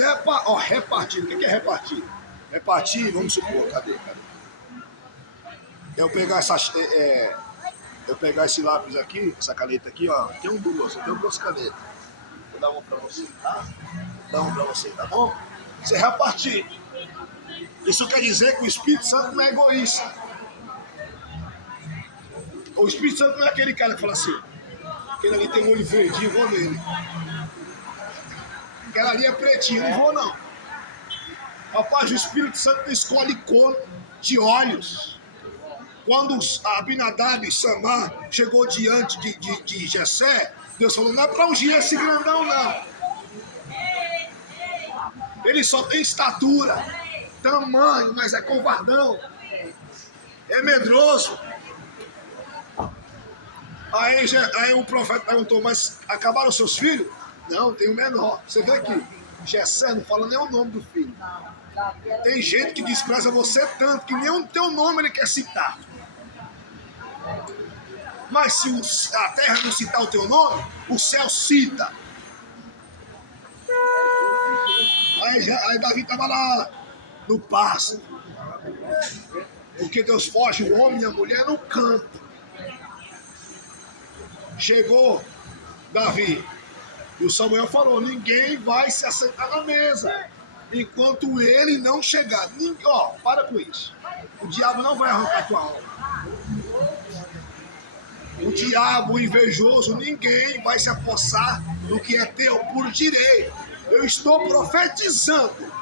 repartidas. O que é repartir? Repartir, vamos supor, cadê? Eu pegar esse lápis aqui, essa caneta aqui, ó. Tem duas canetas. Vou dar uma pra você, tá? Dá uma pra você, tá bom? Você repartir. Isso quer dizer que o Espírito Santo não é egoísta. O Espírito Santo não é aquele cara que fala assim, aquele ali tem um olho verdinho, vou nele. Aquela ali é pretinho, não vou não. Rapaz, o Espírito Santo não escolhe cor de olhos. Quando Abinadab e Samar chegou diante de Jessé, Deus falou, não é para ungir esse grandão, não. Ele só tem estatura, tamanho, mas é covardão. É medroso. Aí o profeta perguntou, mas acabaram os seus filhos? Não, tem o menor. Você vê aqui, Jessé não fala nem o nome do filho. Tem gente que despreza você tanto que nem o teu nome ele quer citar. Mas se a terra não citar o teu nome, o céu cita. Aí Davi estava lá no pasto. Porque Deus foge o homem e a mulher no campo. Chegou Davi. E o Samuel falou, ninguém vai se assentar na mesa enquanto ele não chegar. Ó, para com isso. O diabo não vai arrancar tua alma. O diabo, o invejoso, ninguém vai se apossar do que é teu por direito. Eu estou profetizando.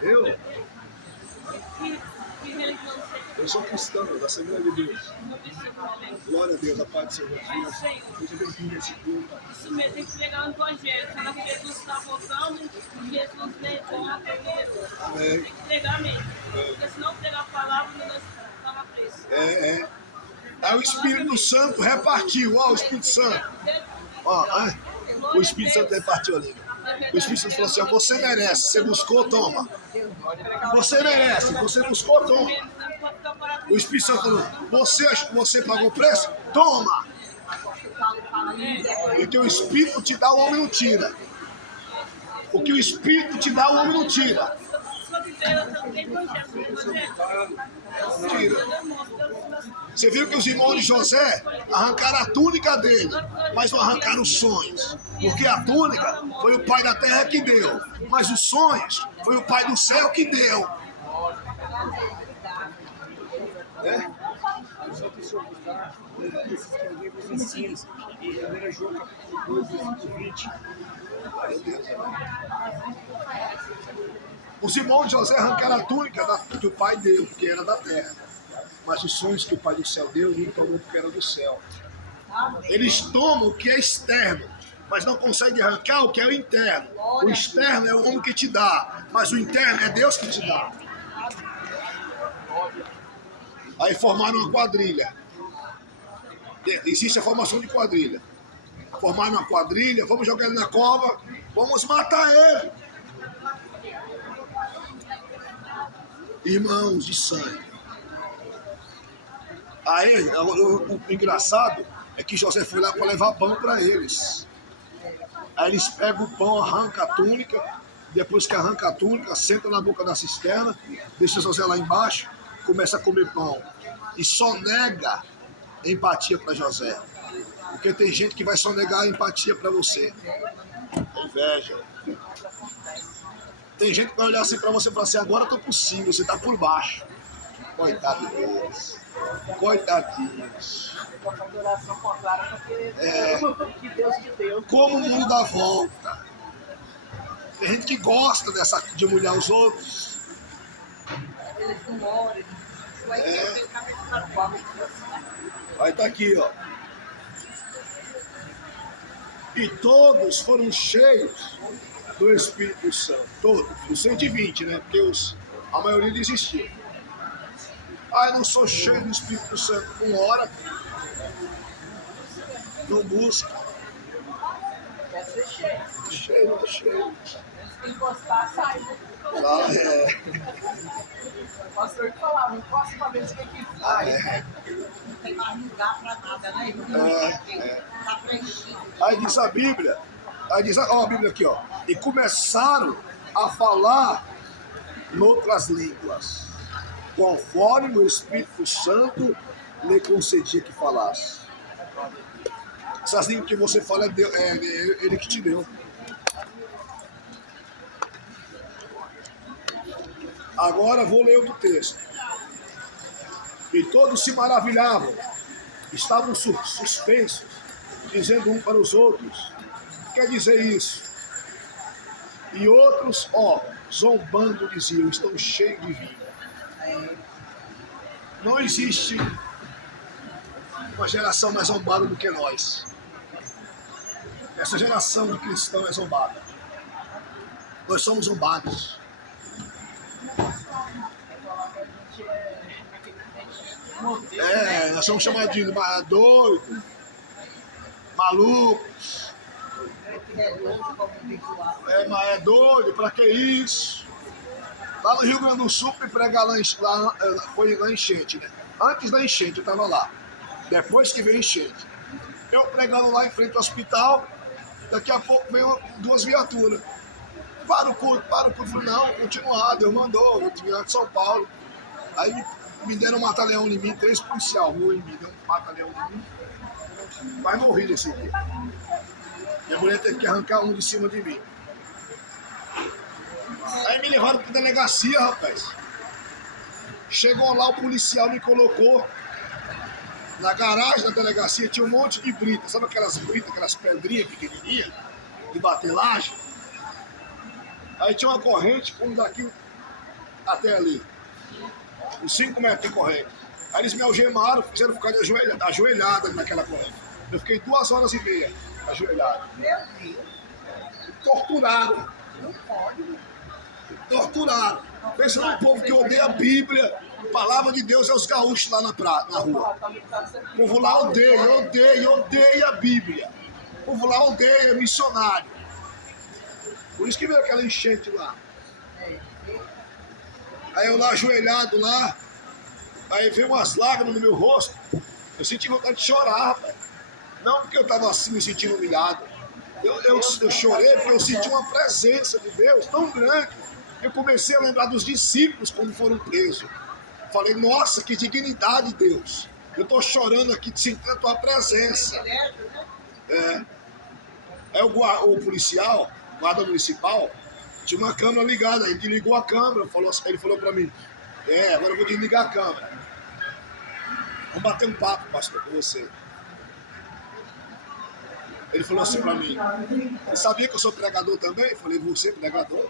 Eu? Eu sou cristão, da Assembleia de Deus. Glória a Deus, a paz do Senhor Jesus. Seja bem-vindo a esse culto. Isso mesmo, tem que pregar o evangelho. Falar que Jesus está voltando e Jesus levanta. Amém. Tem que pregar mesmo. Porque se não pregar a palavra, nós estamos presos. Aí o Espírito Santo repartiu. Ó, o Espírito Santo. Ó, o Espírito Santo repartiu ali. O Espírito Santo falou assim, ó, você merece, você buscou, toma. Você merece, você buscou, toma. O Espírito Santo falou, você pagou o preço? Toma. Porque o Espírito te dá, o homem não tira. O que o Espírito te dá, o homem não tira. Tira. Você viu que os irmãos de José arrancaram a túnica dele, mas não arrancaram os sonhos. Porque a túnica foi o pai da terra que deu, mas os sonhos foi o pai do céu que deu. Os irmãos de José arrancaram a túnica que o pai deu, porque era da terra. Mas os sonhos que o pai do céu deu, ele tomou porque era do céu. Eles tomam o que é externo, mas não conseguem arrancar o que é o interno. O externo é o homem que te dá, mas o interno é Deus que te dá. Aí formaram uma quadrilha. Existe a formação de quadrilha. Formaram uma quadrilha, vamos jogar ele na cova, vamos matar ele. Irmãos de sangue. Aí, o engraçado é que José foi lá para levar pão para eles. Aí eles pegam o pão, arrancam a túnica, depois que arranca a túnica, senta na boca da cisterna, deixa José lá embaixo, começa a comer pão. E só nega empatia para José. Porque tem gente que vai só negar a empatia para você. É inveja. Tem gente que vai olhar assim para você e falar assim, agora eu tô por cima, você tá por baixo. Coitado deles. Coitadinhos. Como o mundo dá volta. Tem gente que gosta de humilhar os outros. Aí tá aqui, ó. E todos foram cheios do Espírito Santo. Todos. Os 120, né? Porque a maioria desistiu. Eu não sou cheio do Espírito Santo. Não ora. Não busca. Quer ser cheio. Cheio, não é cheio. Se encostar, sai. O pastor que falava, encosta uma vez que aqui sai. Não tem mais lugar pra nada, né? Tá preenchido. Aí diz a Bíblia. Ó a Bíblia aqui, ó. E começaram a falar noutras línguas. conforme o Espírito Santo lhe concedia que falasse. Essas línguas que você fala é ele que te deu. Agora vou ler outro texto. E todos se maravilhavam, estavam suspensos, dizendo um para os outros: o que quer dizer isso? E outros, zombando, diziam: estão cheios de vinho. Não existe uma geração mais zombada do que nós. Essa geração de cristãos é zombada. Nós somos zombados. Nós somos chamados de doido, malucos. Mas é doido, pra que isso? Lá no Rio Grande do Sul, fui pregar foi na enchente, né? Antes da enchente eu tava lá. Depois que veio a enchente. Eu pregando lá em frente ao hospital, daqui a pouco veio 2 viaturas. Para o culto. Falei, não, continuar, Deus mandou, eu tinha de São Paulo. Aí me deram um mata-leão em mim, 3 policiais, me deram um mata-leão em mim. Mas morri nesse dia. Minha mulher teve que arrancar um de cima de mim. Aí me levaram pra delegacia, rapaz. Chegou lá, o policial me colocou na garagem da delegacia, tinha um monte de brita. Sabe aquelas britas, aquelas pedrinhas pequenininhas de bater laje? Aí tinha uma corrente, como daqui até ali. Uns 5 metros de corrente. Aí eles me algemaram, fizeram ficar de ajoelhada naquela corrente. Eu fiquei 2 horas e meia ajoelhado. Meu Deus. Torturaram. Não pode. Torturaram. Pensa num povo que odeia a Bíblia, a palavra de Deus, é os gaúchos lá na rua. O povo lá odeia a Bíblia. O povo lá odeia missionário. Por isso que veio aquela enchente lá. Aí eu lá ajoelhado lá, aí veio umas lágrimas no meu rosto. Eu senti vontade de chorar, rapaz. Não porque eu estava assim me sentindo humilhado. Eu chorei porque eu senti uma presença de Deus tão grande. Eu comecei a lembrar dos discípulos quando foram presos. Falei, nossa, que dignidade, Deus. Eu estou chorando aqui, sentindo a tua presença. Aí o policial, guarda municipal, tinha uma câmera ligada, ele ligou a câmera, ele falou para mim, agora eu vou desligar a câmera. Vamos bater um papo, pastor, com você. Ele falou assim para mim, você sabia que eu sou pregador também? Eu falei, você é pregador?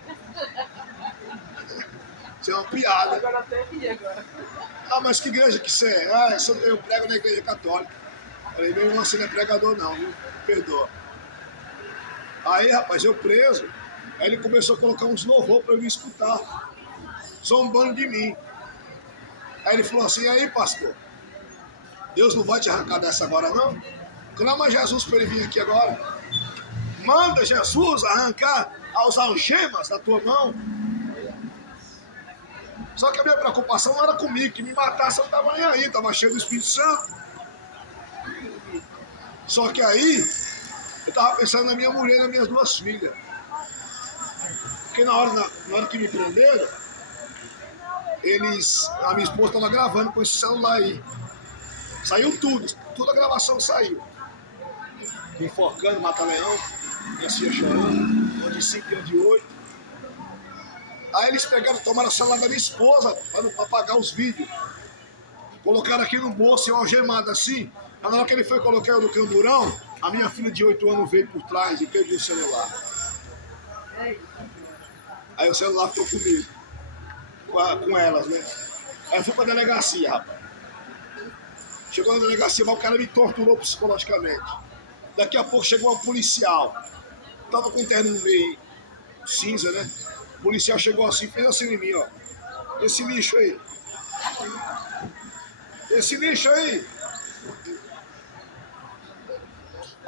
Isso é uma piada. Agora até aqui agora. Ah, mas que igreja que você é? Eu prego na igreja católica. Eu falei, meu irmão, você não é pregador não, viu? Perdoa. Aí, rapaz, eu preso, aí ele começou a colocar uns louvor para eu me escutar, zombando de mim. Aí ele falou assim, aí pastor, Deus não vai te arrancar dessa agora não? Clama a Jesus para ele vir aqui agora. Manda Jesus arrancar as algemas da tua mão. Só que a minha preocupação não era comigo, que me matasse eu não estava nem aí, estava cheio do Espírito Santo. Só que aí, eu estava pensando na minha mulher e nas minhas 2 filhas. Porque na hora que me prenderam, a minha esposa estava gravando com esse celular aí. Saiu tudo, toda a gravação saiu. Me enforcando, mata-leão, minha filha chorando, uma de 5 e uma de 8. Aí eles tomaram o celular da minha esposa para apagar os vídeos. Colocaram aqui no bolso, eu algemado assim. Aí na hora que ele foi colocar eu no camburão, a minha filha de 8 anos veio por trás e pegou o celular. Aí o celular ficou comigo, com elas, né? Aí eu fui pra delegacia, rapaz. Chegou na delegacia, mas o cara me torturou psicologicamente. Daqui a pouco chegou uma policial. Tava com um terno meio cinza, né? O policial chegou assim, fez assim em mim, ó. Esse lixo aí. Esse lixo aí.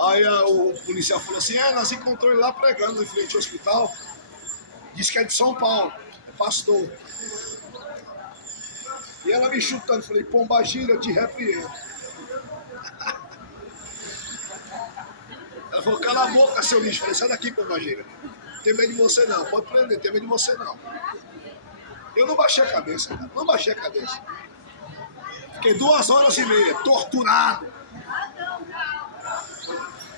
Aí o policial falou assim, nós encontramos ele lá pregando em frente ao hospital. Diz que é de São Paulo, é pastor. E ela me chutando, falei, Pombagira, eu te repreendo. Ela falou, cala a boca, seu lixo. Eu falei, sai daqui, Pombagira. Não tem medo de você não, pode prender, não tem medo de você não. Eu não baixei a cabeça, cara. Não baixei a cabeça. Fiquei 2h30, torturado.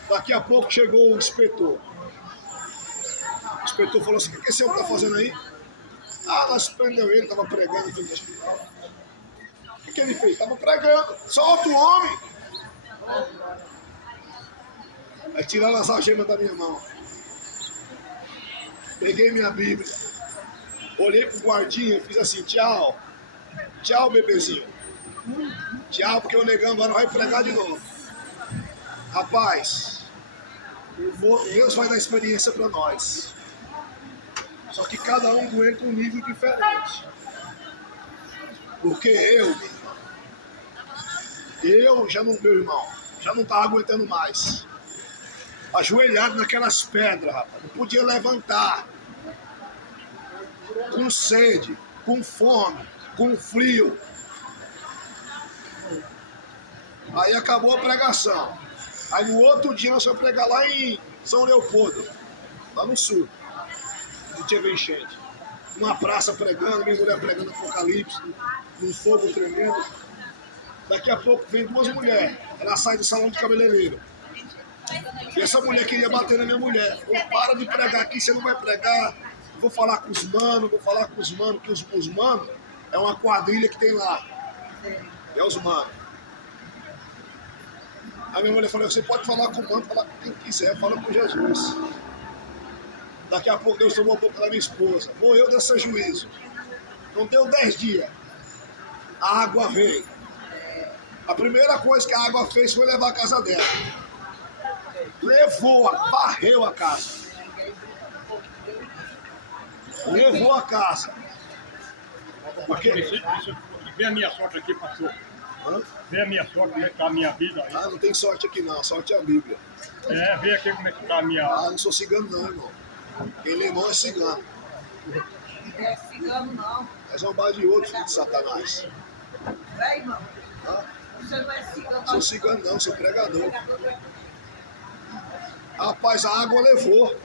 Daqui a pouco chegou o inspetor. O inspetor falou assim: o que esse homem tá fazendo aí? Ah, nós prendeu ele, tava pregando dentro do hospital. O que ele fez? Tava pregando. Solta o homem. Aí tiraram as algemas da minha mão. Peguei minha Bíblia. Olhei pro guardinha e fiz assim: tchau. Tchau, bebezinho. Tchau, porque o negão agora vai pregar de novo. Rapaz, Deus vai dar experiência para nós. Só que cada um aguenta um nível diferente. Porque eu já não, meu irmão, já não estava aguentando mais. Ajoelhado naquelas pedras, rapaz. Não podia levantar. Com sede, com fome, com frio. Aí acabou a pregação. Aí no outro dia nós fomos pregar lá em São Leopoldo, lá no sul. A gente teve enchente. Uma praça pregando, minha mulher pregando Apocalipse, num fogo tremendo. Daqui a pouco vem duas mulheres. Ela sai do salão de cabeleireiro. E essa mulher queria bater na minha mulher. Falou: para de pregar aqui, você não vai pregar. Vou falar com os manos, que os manos é uma quadrilha que tem lá. É os manos. Aí minha mulher falou: você pode falar com o mano, falar com quem quiser, fala com Jesus. Daqui a pouco Deus tomou a boca da minha esposa. Vou eu desse juízo. Não deu 10 dias. A água veio. A primeira coisa que a água fez foi levar a casa dela. Varreu a casa. Levou a casa. Porque... Vê a minha sorte aqui, pastor. Vê a minha sorte, como é que tá a minha vida aí. Ah, não tem sorte aqui não, sorte é a Bíblia. É, vê aqui como é que tá a minha... Ah, não sou cigano não, irmão. Quem lê irmão é cigano. Não é cigano, não. É zombar de outro, filho de Satanás. É, irmão. Ah, Você não é cigano. sou cigano não, sou pregador. Rapaz, a água levou.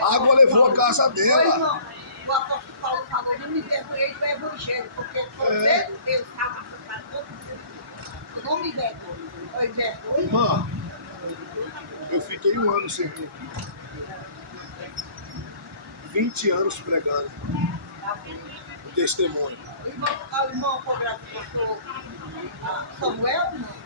A água levou a casa Oi, dela. irmão. O apóstolo Paulo falou: não me vergonhei do evangelho, porque você, Deus estava para todo mundo. Eu não me vergonho. Eu vergonho. Irmã, eu fiquei 1 ano sem vir. 20 anos pregando. O testemunho. O irmão fotografou Samuel, não?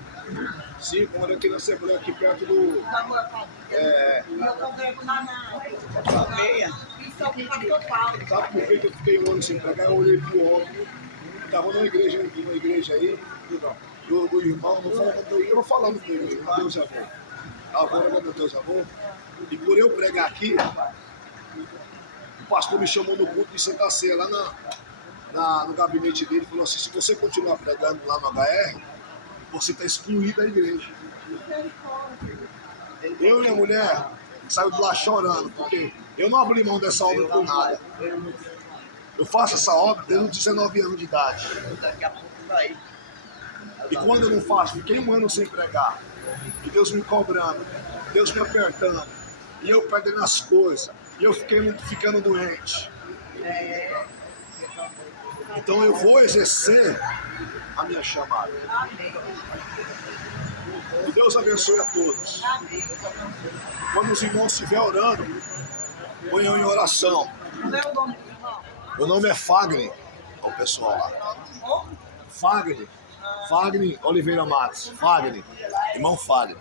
Sim, quando aqui na Assembleia, aqui perto do... Samuel Padilha. É... Eu congrego lá na meia. Isso é o pastor Paulo. Sabe por que eu fiquei 1 ano sem pregar? Eu olhei pro homem. Estava numa igreja aí, do irmão, eu não falando com ele, meu Deus avô. A avó era meu Deus avô. E por eu pregar aqui, o pastor me chamou no culto de Santa Ceia, lá no gabinete dele, e falou assim: se você continuar pregando lá no HR, você está excluído da igreja. Eu e minha mulher saímos de lá chorando, porque eu não abri mão dessa obra por nada. Eu faço essa obra desde os 19 anos de idade. E quando eu não faço, fiquei 1 ano sem pregar. E Deus me cobrando, Deus me apertando, e eu perdendo as coisas, e eu ficando doente. Então eu vou exercer a minha chamada. Que Deus abençoe a todos. Quando os irmãos estiverem orando, ponham em oração. Meu nome é Fagner, o pessoal lá. Fagner Oliveira Matos. Fagner, irmão Fagner.